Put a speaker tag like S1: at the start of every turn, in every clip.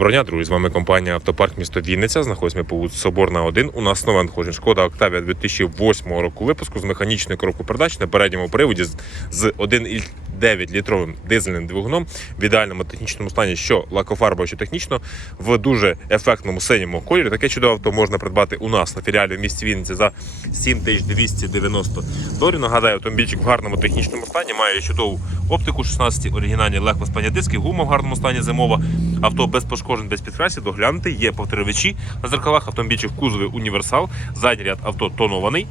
S1: Броня, друзі, з вами компанія Автопарк місто Вінниця. Знаходимося по вулиці Соборна 1. У нас нова надходження шкода Октавія 2008 року випуску з механічною коробкою передач на передньому приводі з 1,6 9-літровим дизельним двигуном в ідеальному технічному стані, що лакофарба, що технічно, в дуже ефектному синьому кольорі. Таке чудове авто можна придбати у нас на філіалі в місті Вінниці за 7290 доларів. Нагадаю, автомобільчик в гарному технічному стані має чудову оптику, 16 оригінальні легко спання диски, гума в гарному стані зимова. Авто без пошкоджень, без підкрасів, доглянути, є повторювачі на зеркалах, автомобільчик в кузові універсал, задній ряд авто тонований.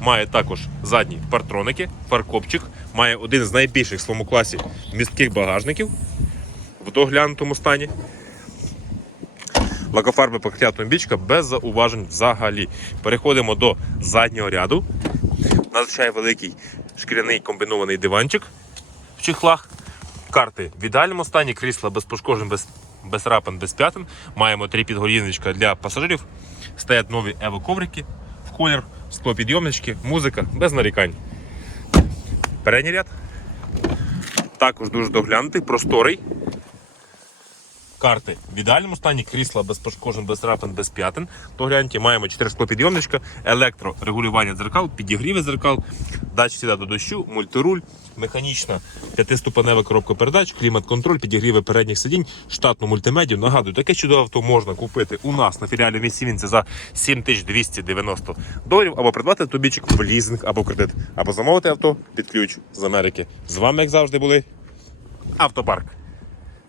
S1: Має також задні партроники, фаркопчик, має один з найбільших в своєму класі містких багажників в доглянутому стані. Лакофарби покриття автомобільчика без зауважень взагалі. Переходимо до заднього ряду. Надзвичайно великий шкіряний комбінований диванчик в чехлах. Карти в ідеальному стані, крісла без пошкоджень, без, без рапин, без п'ятин. Маємо три підголівничка для пасажирів. Стоять нові ево-коврики в колір, склопідйомнички, музика без нарікань. Передній ряд. Також дуже доглянутий, просторий. Карти в ідеальному стані, крісла без пошкоджень, без рапин, без п'ятин. Догляньте, маємо 4 склопідйомничка, електрорегулювання дзеркал, підігріви дзеркал, датчик сіда до дощу, мультируль, механічна п'ятиступенева коробка передач, клімат-контроль, підігріви передніх сидінь, штатну мультимедію. Нагадую, таке чудове авто можна купити у нас на філіалі в місті Вінці за 7290 доларів або придбати тобічик в лізинг або кредит, або замовити авто під ключ з Америки. З вами, як завжди, були Автопарк.